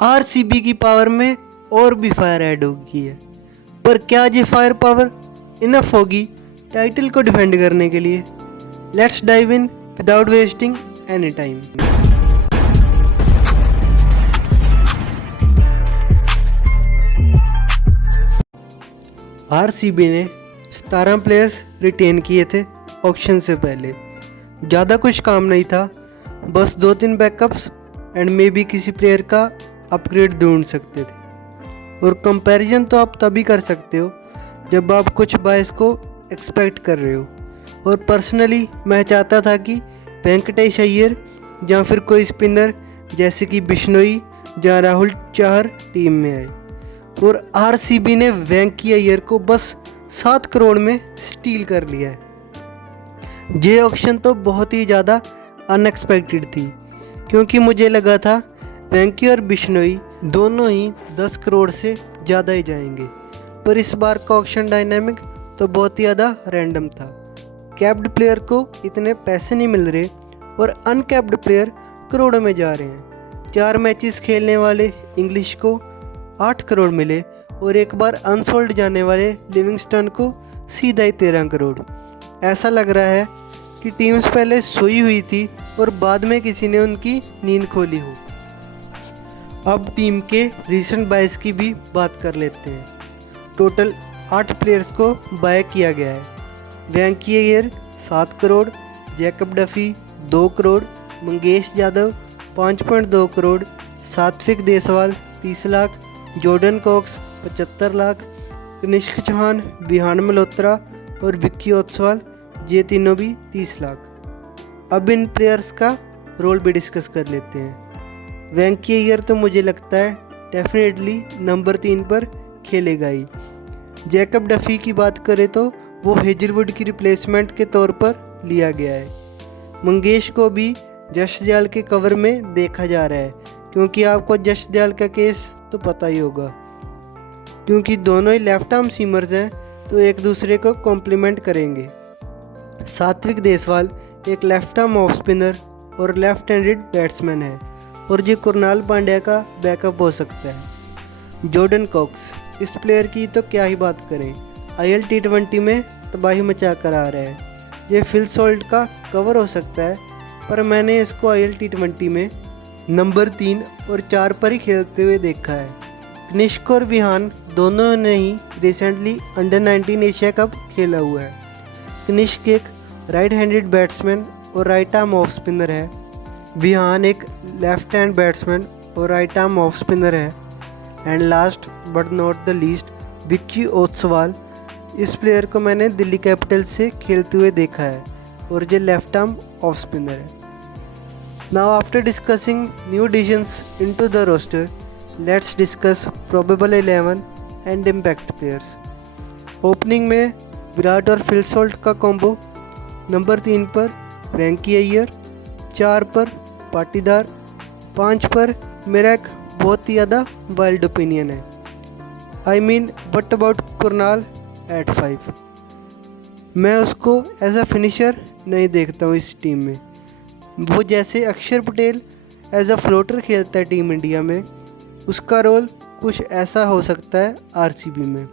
RCB की power में और भी फायर ऐड हो गई है, पर क्या ये फायर पावर इनफ होगी टाइटल को डिफेंड करने के लिए? Let's dive in without wasting any time. RCB ने 17 प्लेयर्स रिटेन किए थे ऑक्शन से पहले। ज़्यादा कुछ काम नहीं था, बस 2-3 बैकअप्स एंड मे बी किसी प्लेयर का अपग्रेड ढूंढ सकते थे। और कंपैरिजन तो आप तभी कर सकते हो जब आप कुछ बायस को एक्सपेक्ट कर रहे हो। और पर्सनली मैं चाहता था कि वेंकटेश अय्यर या फिर कोई स्पिनर जैसे कि बिश्नोई या राहुल चाहर टीम में आए। और आरसीबी ने वेंकी अय्यर को बस 7 करोड़ में स्टील कर लिया है। ये ऑक्शन तो बहुत ही ज़्यादा अनएक्सपेक्टेड थी, क्योंकि मुझे लगा था वेंकी और बिश्नोई दोनों ही 10 करोड़ से ज़्यादा ही जाएंगे। पर इस बार का ऑक्शन डायनामिक तो बहुत ही ज़्यादा रैंडम था। कैप्ड प्लेयर को इतने पैसे नहीं मिल रहे और अनकैप्ड प्लेयर करोड़ों में जा रहे हैं। 4 मैचेस खेलने वाले इंग्लिश को 8 करोड़ मिले और एक बार अनसोल्ड जाने वाले लिविंगस्टन को सीधा ही 13 करोड़। ऐसा लग रहा है कि टीम्स पहले सोई हुई थी और बाद में किसी ने उनकी नींद खोली हो। अब टीम के रीसेंट बायस की भी बात कर लेते हैं। टोटल 8 प्लेयर्स को बाय किया गया है। वेंकी अय्यर 7 करोड़, जैकब डफी 2 करोड़, मंगेश यादव 5.2 करोड़, सात्विक देसवाल 30 लाख, जॉर्डन कॉक्स 75 लाख, कनिष्क चौहान, विहान मल्होत्रा और विक्की ओसवाल ये तीनों भी 30 लाख। अब इन प्लेयर्स का रोल भी डिस्कस कर लेते हैं। वेंकी अय्यर तो मुझे लगता है डेफिनेटली नंबर 3 पर खेलेगा ही। जैकब डफी की बात करें तो वो हेजलवुड की रिप्लेसमेंट के तौर पर लिया गया है। मंगेश को भी जश दयाल के कवर में देखा जा रहा है, क्योंकि आपको जश दयाल का केस तो पता ही होगा, क्योंकि दोनों ही लेफ्ट आर्म सीमर्स हैं तो एक दूसरे को कॉम्प्लीमेंट करेंगे। सात्विक देसवाल एक लेफ्ट आर्म ऑफ स्पिनर और लेफ्ट हैंडेड बैट्समैन है और ये कुरनाल पांड्या का बैकअप हो सकता है। जॉर्डन कॉक्स, इस प्लेयर की तो क्या ही बात करें, आईएल T20 में तबाही मचा कर आ रहा है। ये फिल सॉल्ट का कवर हो सकता है, पर मैंने इसको आईएल T20 में नंबर 3 और 4 पर ही खेलते हुए देखा है। कनिष्क और विहान दोनों ने ही रिसेंटली अंडर 19 एशिया कप खेला हुआ है। कनिष्क एक राइट हैंडेड बैट्समैन और राइट आर्म ऑफ स्पिनर है। विहान एक लेफ्ट हैंड बैट्समैन और राइट आर्म ऑफ स्पिनर है। And last but not the least, Vicky Oswal, इस प्लेयर को मैंने दिल्ली कैपिटल्स से खेलते हुए देखा है और ये लेफ्ट आर्म ऑफ स्पिनर है। Now after discussing new additions into the roster, let's discuss probable 11 and impact players. Opening में विराट और फिल सॉल्ट का कॉम्बो। नंबर 3 पर वेंकी अय्यर, 4 पर पाटीदार, 5 पर मेरा एक बहुत ही ज़्यादा वाइल्ड ओपिनियन है। I mean what about Krunal at 5। मैं उसको एज अ फिनिशर नहीं देखता हूँ इस टीम में। वो जैसे अक्षर पटेल एज अ फ्लोटर खेलता है टीम इंडिया में, उसका रोल कुछ ऐसा हो सकता है आरसीबी में।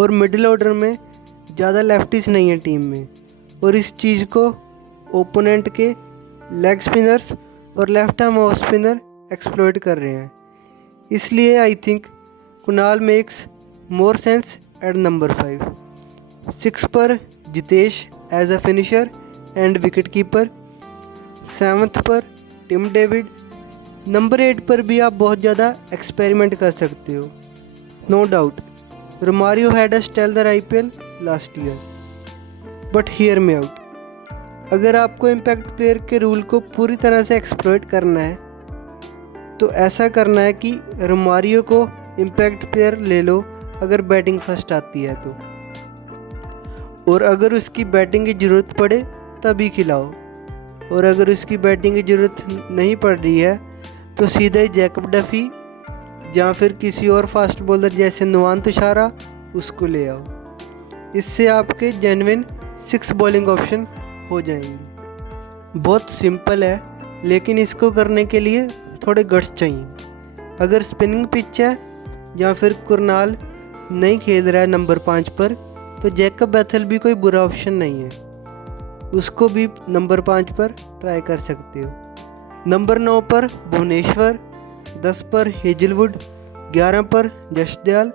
और मिडिल ऑर्डर में ज़्यादा लेफ्टिस नहीं है टीम में, और इस चीज़ को ओपोनेंट के लेग स्पिनर्स और left arm off spinner exploit कर रहे हैं। इसलिए I think Kunal makes more sense at number 5। 6 पर Jitesh as a finisher and wicket keeper. 7th पर टिम डेविड। नंबर 8 पर भी आप बहुत ज़्यादा एक्सपेरिमेंट कर सकते हो, no doubt. Romario had a stellar IPL last year, but hear me out. अगर आपको इम्पैक्ट प्लेयर के रूल को पूरी तरह से एक्सप्लॉइट करना है तो ऐसा करना है कि रोमारियो को इम्पैक्ट प्लेयर ले लो अगर बैटिंग फर्स्ट आती है तो, और अगर उसकी बैटिंग की ज़रूरत पड़े तभी खिलाओ, और अगर उसकी बैटिंग की ज़रूरत नहीं पड़ रही है तो सीधा ही जैकब डफी या फिर किसी और फास्ट बॉलर जैसे नुआन तुषारा उसको ले आओ। इससे आपके जेन्युइन 6 बॉलिंग ऑप्शन हो जाएंगे। बहुत सिंपल है, लेकिन इसको करने के लिए थोड़े गट्स चाहिए। अगर स्पिनिंग पिच है या फिर कुरनाल नहीं खेल रहा है नंबर 5 पर, तो जैकब बैथल भी कोई बुरा ऑप्शन नहीं है, उसको भी नंबर 5 पर ट्राई कर सकते हो। नंबर 9 पर भुवनेश्वर, 10 पर हेजलवुड, 11 पर जसदयाल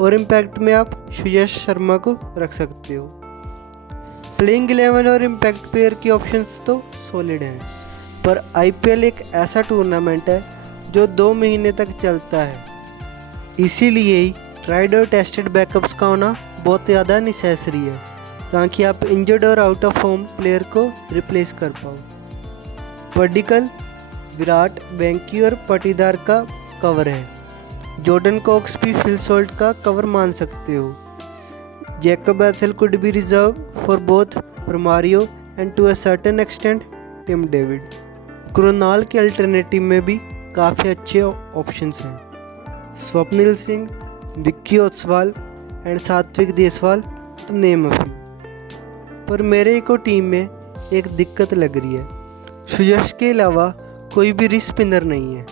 और इम्पैक्ट में आप सुयश शर्मा को रख सकते हो। प्लेइंग 11 और इम्पैक्ट प्लेयर की ऑप्शंस तो सॉलिड हैं, पर आईपीएल एक ऐसा टूर्नामेंट है जो 2 महीने तक चलता है, इसीलिए ही ट्राइड और टेस्टेड बैकअप्स का होना बहुत ज़्यादा नेसेसरी है, ताकि आप इंजर्ड और आउट ऑफ फॉर्म प्लेयर को रिप्लेस कर पाओ। वर्टिकल विराट, वेंकी और पटीदार का कवर है। जॉर्डन कॉक्स भी फिल सॉल्ट का कवर मान सकते हो। Jacob Bethell could be reserve for both Romario and to a certain extent Tim David. Krunal के अल्टरनेटिव में भी काफ़ी अच्छे ऑप्शंस हैं। Swapnil Singh, Vicky Ostwal and Satvik Deswal to name a few. पर मेरे को टीम में एक दिक्कत लग रही है, सुयश के अलावा कोई भी रिस्ट स्पिनर नहीं है।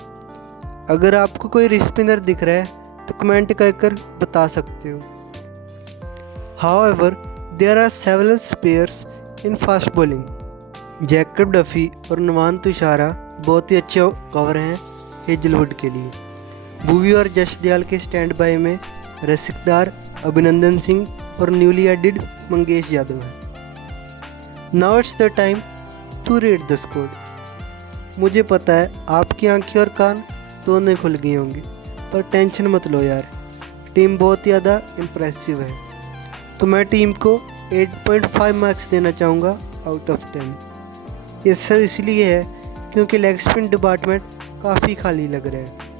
अगर आपको कोई रिस्ट स्पिनर दिख रहा है तो कमेंट कर बता सकते हो। However there are several spares in fast bowling. Jacob Duffy और नुवान तुषारा बहुत ही अच्छे कवर हैं हेजलवुड के लिए। भुवी और जसदयाल के स्टैंड बाय में रसिकदार, अभिनंदन सिंह और न्यूली एडिड मंगेश यादव हैं। Now it's the time to read the score. मुझे पता है आपकी आंखें और कान दोनों खुल गए होंगे, पर टेंशन मत लो यार, टीम बहुत ज़्यादा इम्प्रेसिव है, तो मैं टीम को 8.5 मार्क्स देना चाहूँगा आउट ऑफ 10। ये सब इसलिए है क्योंकि लेग स्पिन डिपार्टमेंट काफ़ी खाली लग रहा है।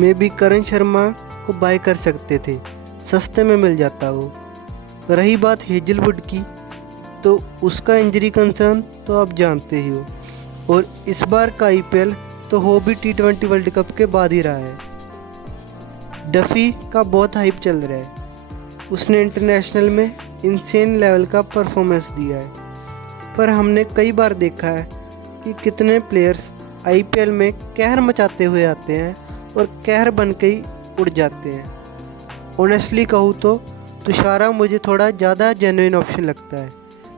मे भी करण शर्मा को बाय कर सकते थे, सस्ते में मिल जाता वो। रही बात हेजलवुड की, तो उसका इंजरी कंसर्न तो आप जानते ही हो, और इस बार का आईपीएल तो हो भी T20 वर्ल्ड कप के बाद ही रहा है। डफी का बहुत हाइप चल रहा है, उसने इंटरनेशनल में इंसेन लेवल का परफॉर्मेंस दिया है, पर हमने कई बार देखा है कि कितने प्लेयर्स आईपीएल में कहर मचाते हुए आते हैं और कहर बन के ही उड़ जाते हैं। ऑनेस्टली कहूँ तो तुषारा मुझे थोड़ा ज़्यादा जेन्युइन ऑप्शन लगता है,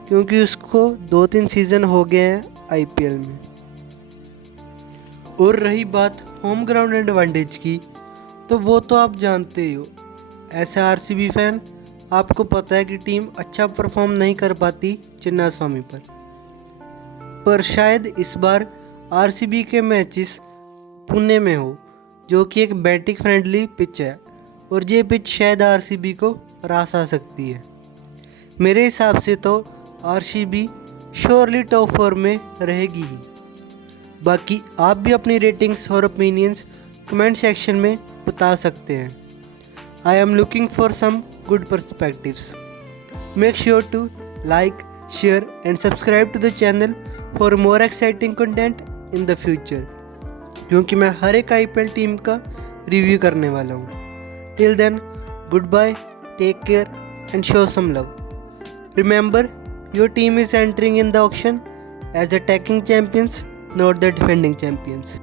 क्योंकि उसको 2-3 सीज़न हो गए हैं आईपीएल में। और रही बात होम ग्राउंड एडवांटेज की, तो वो तो आप जानते ही हो। ऐसे आरसीबी फैन, आपको पता है कि टीम अच्छा परफॉर्म नहीं कर पाती चिन्नास्वामी पर शायद इस बार आरसीबी के मैचेस पुणे में हो, जो कि एक बैटिंग फ्रेंडली पिच है, और ये पिच शायद आरसीबी को रास आ सकती है। मेरे हिसाब से तो आरसीबी श्योरली टॉप 4 में रहेगी ही। बाकी आप भी अपनी रेटिंग्स और ओपिनियंस कमेंट सेक्शन में बता सकते हैं। I am looking for some good perspectives. Make sure to like, share and subscribe to the channel for more exciting content in the future, क्योंकि मैं हर एक आईपीएल टीम का रिव्यू करने वाला हूँ। Till then, good bye, take care and show some love. Remember, your team is entering in the auction as the attacking champions, not the defending champions.